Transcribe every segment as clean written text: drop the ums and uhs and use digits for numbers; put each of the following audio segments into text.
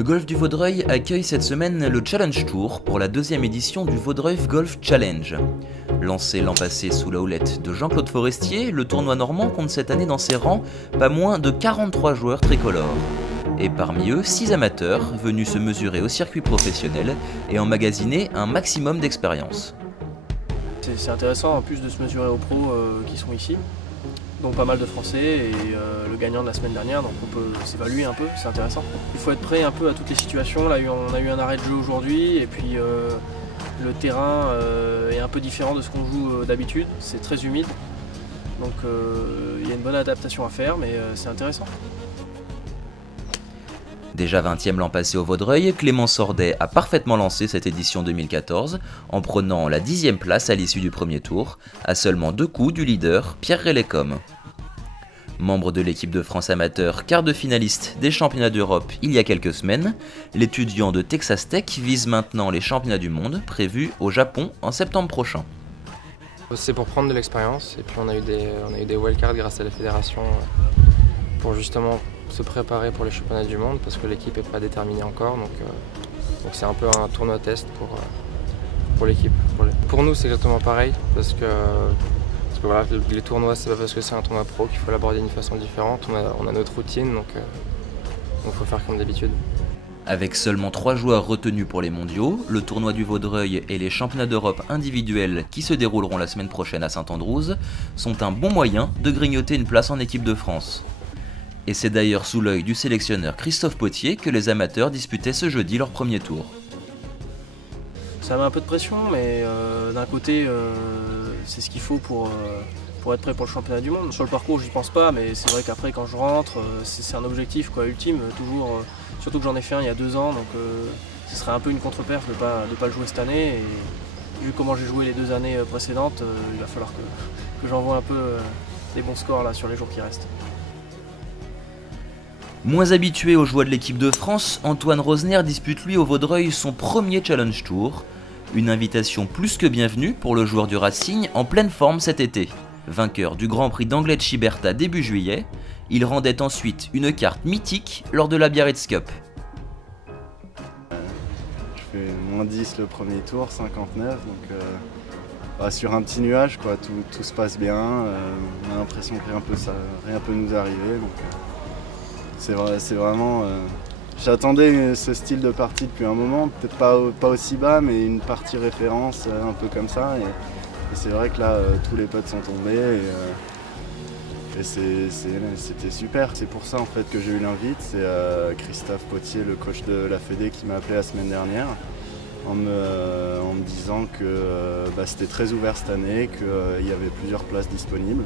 Le golf du Vaudreuil accueille cette semaine le Challenge Tour pour la deuxième édition du Vaudreuil Golf Challenge. Lancé l'an passé sous la houlette de Jean-Claude Forestier, le tournoi normand compte cette année dans ses rangs pas moins de 43 joueurs tricolores. Et parmi eux, 6 amateurs venus se mesurer au circuit professionnel et emmagasiner un maximum d'expérience. C'est intéressant en plus de se mesurer aux pros qui sont ici. Donc pas mal de Français et le gagnant de la semaine dernière, donc on peut s'évaluer un peu, c'est intéressant. Il faut être prêt un peu à toutes les situations. Là, on a eu un arrêt de jeu aujourd'hui et puis le terrain est un peu différent de ce qu'on joue d'habitude, c'est très humide. Donc il y a une bonne adaptation à faire, mais c'est intéressant. Déjà 20e l'an passé au Vaudreuil, Clément Sordet a parfaitement lancé cette édition 2014 en prenant la 10e place à l'issue du premier tour, à seulement 2 coups du leader Pierre Relecom. Membre de l'équipe de France amateur, quart de finaliste des championnats d'Europe il y a quelques semaines, l'étudiant de Texas Tech vise maintenant les championnats du monde prévus au Japon en septembre prochain. C'est pour prendre de l'expérience et puis on a eu des wildcards grâce à la fédération pour justement se préparer pour les championnats du monde parce que l'équipe n'est pas déterminée encore, donc c'est un peu un tournoi test pour l'équipe. Pour nous c'est exactement pareil parce que voilà, les tournois c'est pas parce que c'est un tournoi pro qu'il faut l'aborder d'une façon différente, on a notre routine donc faut faire comme d'habitude. Avec seulement 3 joueurs retenus pour les mondiaux, le tournoi du Vaudreuil et les championnats d'Europe individuels qui se dérouleront la semaine prochaine à Saint-Andrews sont un bon moyen de grignoter une place en équipe de France. Et c'est d'ailleurs sous l'œil du sélectionneur Christophe Potier que les amateurs disputaient ce jeudi leur premier tour. Ça met un peu de pression, mais d'un côté, c'est ce qu'il faut pour être prêt pour le championnat du monde. Sur le parcours, j'y pense pas, mais c'est vrai qu'après, quand je rentre, c'est un objectif ultime, toujours. Surtout que j'en ai fait un il y a 2 ans, donc ce serait un peu une contre-perf de pas le jouer cette année. Et vu comment j'ai joué les 2 années précédentes, il va falloir que j'envoie un peu des bons scores là sur les jours qui restent. Moins habitué aux joies de l'équipe de France, Antoine Rosner dispute lui au Vaudreuil son premier Challenge Tour. Une invitation plus que bienvenue pour le joueur du Racing en pleine forme cet été. Vainqueur du Grand Prix d'Anglet de Chiberta début juillet, il rendait ensuite une carte mythique lors de la Biarritz Cup. Je fais moins 10 le premier tour, 59, donc sur un petit nuage, quoi, tout se passe bien, on a l'impression que rien peut nous arriver. C'est vraiment... J'attendais ce style de partie depuis un moment, peut-être pas aussi bas, mais une partie référence un peu comme ça. Et c'est vrai que là, tous les potes sont tombés et c'était super. C'est pour ça en fait que j'ai eu l'invite. C'est Christophe Potier, le coach de la Fédé, qui m'a appelé la semaine dernière en me disant que c'était très ouvert cette année, qu'il y avait plusieurs places disponibles.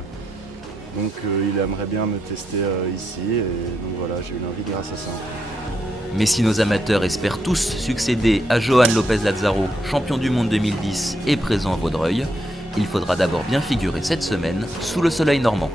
Donc il aimerait bien me tester ici et donc voilà, j'ai eu l'invite grâce à ça. Mais si nos amateurs espèrent tous succéder à Johan Lopez Lazaro, champion du monde 2010 et présent au Vaudreuil, il faudra d'abord bien figurer cette semaine sous le soleil normand.